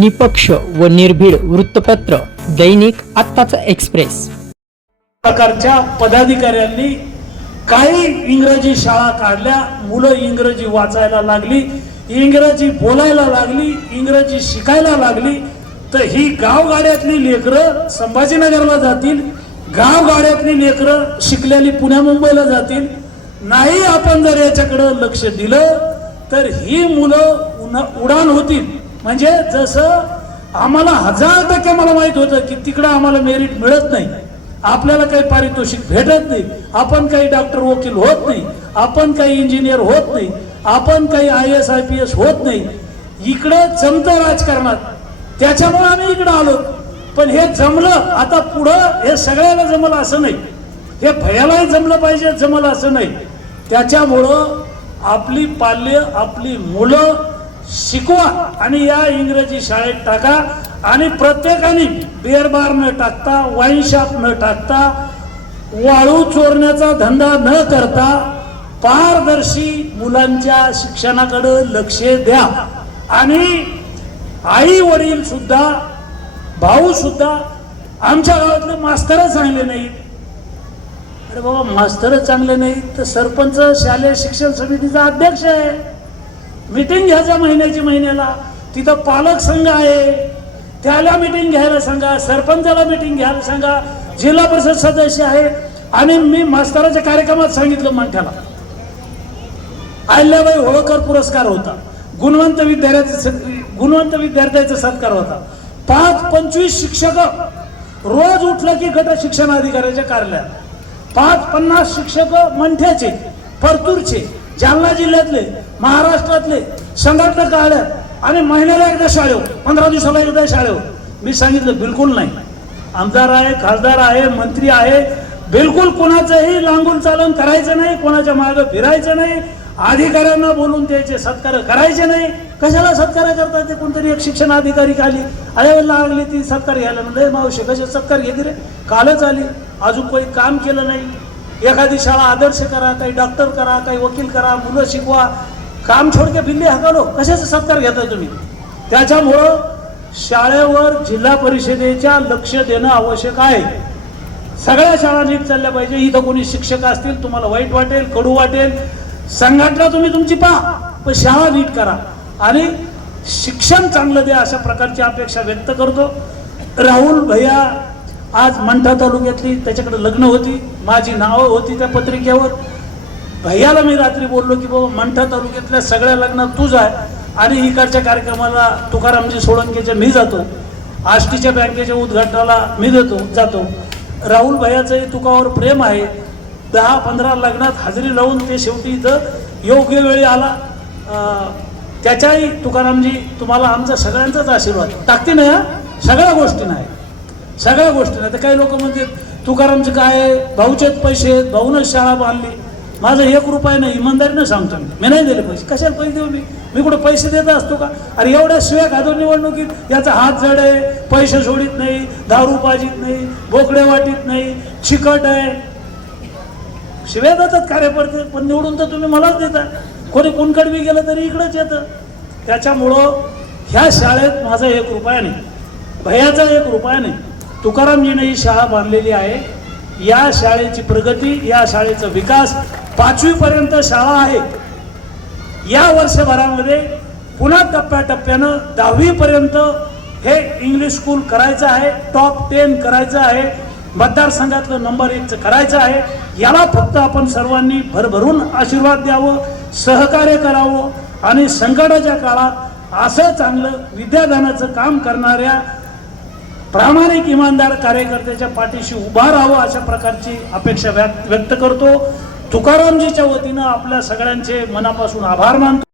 निपक्ष व निर्भीड वृत्तपत्र दैनिक आत्ताचा एक्सप्रेस प्रकारच्या पदाधिकाऱ्यांनी काही इंग्रजी शाळा काढल्या मुलं इंग्रजी वाचायला लागली इंग्रजी बोलायला लागली इंग्रजी शिकायला लागली तर ही गावगाड्यातली लेकरं संभाजीनगरला जातील गावगाड्यातली लेकरं शिकलेली पुण्या मुंबईला जातील नाही आपण जर याच्याकडं लक्ष दिलं तर ही मुलं उडान होतील म्हणजे जसं आम्हाला हजार टक्के मला माहीत होतं की तिकडं आम्हाला मेरिट मिळत नाही आपल्याला काही पारितोषिक भेटत नाही आपण काही डॉक्टर वकील होत नाही आपण काही इंजिनियर होत नाही आपण काही I S I P S होत नाही इकडे जमतं राजकारणात त्याच्यामुळे आम्ही इकडं आलो पण हे जमलं आता पुढं हे सगळ्याला जमलं असं नाही हे भयालाही जमलं पाहिजे जमलं असं नाही त्याच्यामुळं आपली पाल्य आपली मुलं शिकवा आणि या इंग्रजी शाळेत टाका आणि प्रत्येकाने बेरबार न टाकता वाईन न टाकता वाळू चोरण्याचा धंदा न करता पारदर्शी मुलांच्या शिक्षणाकडं लक्ष द्या आणि आई वडील सुद्धा भाऊ सुद्धा आमच्या गावातले मास्तर चांगले नाहीत अरे बाबा मास्तरच चांगले नाहीत तर सरपंच शालेय शिक्षण समितीचा अध्यक्ष आहे मिटिंग घ्यायच्या महिन्याची महिन्याला तिथं पालक संघ आहे त्याला मिटिंग घ्यायला सांगा सरपंचाला मिटिंग घ्यायला सांगा जिल्हा परिषद सदस्य आहे आणि मी मास्तराच्या कार्यक्रमात सांगितलं मंठ्याला अहिल्याबाई होळकर पुरस्कार होता गुणवंत विद्यार्थ्याचा गुणवंत विद्यार्थ्याचा सत्कार होता पाच पंचवीस शिक्षक रोज उठलं की गट शिक्षण अधिकाऱ्याच्या कार्यालयात पाच पन्नास शिक्षक मंठ्याचे परतूरचे जालना जिल्ह्यातले महाराष्ट्रातले संघटना काढल्या आणि महिन्याला एकदा शाळेव पंधरा दिवसाला एकदा शाळेव मी सांगितलं बिलकुल नाही आमदार आहे खासदार आहे मंत्री आहे बिलकुल कोणाचंही लांगून चालन करायचं नाही कोणाच्या मार्ग फिरायचं नाही अधिकाऱ्यांना बोलून द्यायचे सत्कार करायचे नाही कशाला सत्कार करतात ते कोणतरी एक शिक्षण अधिकारी आली अरे लागली ती सत्कार घ्यायला म्हणजे मावशी कसे सत्कार घेते रे कालच आली अजून काही काम केलं नाही एखादी शाळा आदर्श करा काही डॉक्टर करा काही वकील करा मुलं शिकवा काम छोड के हाकालो हकालो कशाचा सत्कार घेताय तुम्ही त्याच्यामुळं शाळेवर जिल्हा परिषदेच्या लक्ष देणं आवश्यक आहे सगळ्या शाळा नीट चालल्या पाहिजे इथं कोणी शिक्षक असतील तुम्हाला वाईट वाटेल कडू वाटेल संघटना तुम्ही तुमची पहा पण शाळा नीट करा आणि शिक्षण चांगलं द्या अशा प्रकारची अपेक्षा व्यक्त करतो राहुल भैया आज मंठा तालुक्यातली त्याच्याकडे लग्न होती माझी नावं होती त्या पत्रिकेवर भैयाला मी रात्री बोललो की बाबा मंठा तालुक्यातल्या सगळ्या लग्नात तूच आहे आणि इकडच्या कार्यक्रमाला तुकारामजी सोळंकेच्या मी जातो आष्टीच्या बँकेच्या उद्घाटनाला मी देतो जातो राहुल भैयाचंही तुकावर प्रेम आहे दहा पंधरा लग्नात हजेरी लावून ते शेवटी इथं योग्य वेळी आला त्याच्याही तुकारामजी तुम्हाला आमचा सगळ्यांचाच आशीर्वाद टाकते ना ह्या सगळ्या गोष्टी नाही सगळ्या गोष्टी नाही तर काही लोक म्हणतात तुकारामचे काय भाऊचेच पैसे आहेत भाऊनच शाळा बांधली माझं एक रुपया नाही इमानदारीनं सांगतो मी मी नाही दिले पैसे कशाला पैसे देऊ मी मी कुठं पैसे देत असतो का अरे एवढ्या शिव्या घातो निवडणुकीत याचा हात जड आहे पैसे सोडित नाही दारू पाजित नाही बोकडे वाटीत नाही चिकट आहे शिव्या देतात कार्यकर्ते पण निवडून तर तुम्ही मलाच देता कोणी कोणकड बी गेलं तरी इकडंच येतं त्याच्यामुळं ह्या शाळेत माझा एक रुपया नाही भयाचा एक रुपया नाही तुकारामजीने ही शाळा बांधलेली आहे या शाळेची प्रगती या शाळेचा विकास पाचवीपर्यंत शाळा आहे या वर्षभरामध्ये पुन्हा टप्प्याटप्प्यानं दहावीपर्यंत हे इंग्लिश स्कूल करायचं आहे टॉप टेन करायचं आहे मतदारसंघातलं नंबर एक करायचं आहे याला फक्त आपण सर्वांनी भरभरून आशीर्वाद द्यावं सहकार्य करावं आणि संकटाच्या काळात असं चांगलं विद्यादानाचं काम करणाऱ्या प्रामाणिक इमानदार कार्यकर्त्याच्या पाठीशी उभा राहावं अशा प्रकारची अपेक्षा व्यक्त करतो तुकारामजीच्या वतीनं आपल्या सगळ्यांचे मनापासून आभार मानतो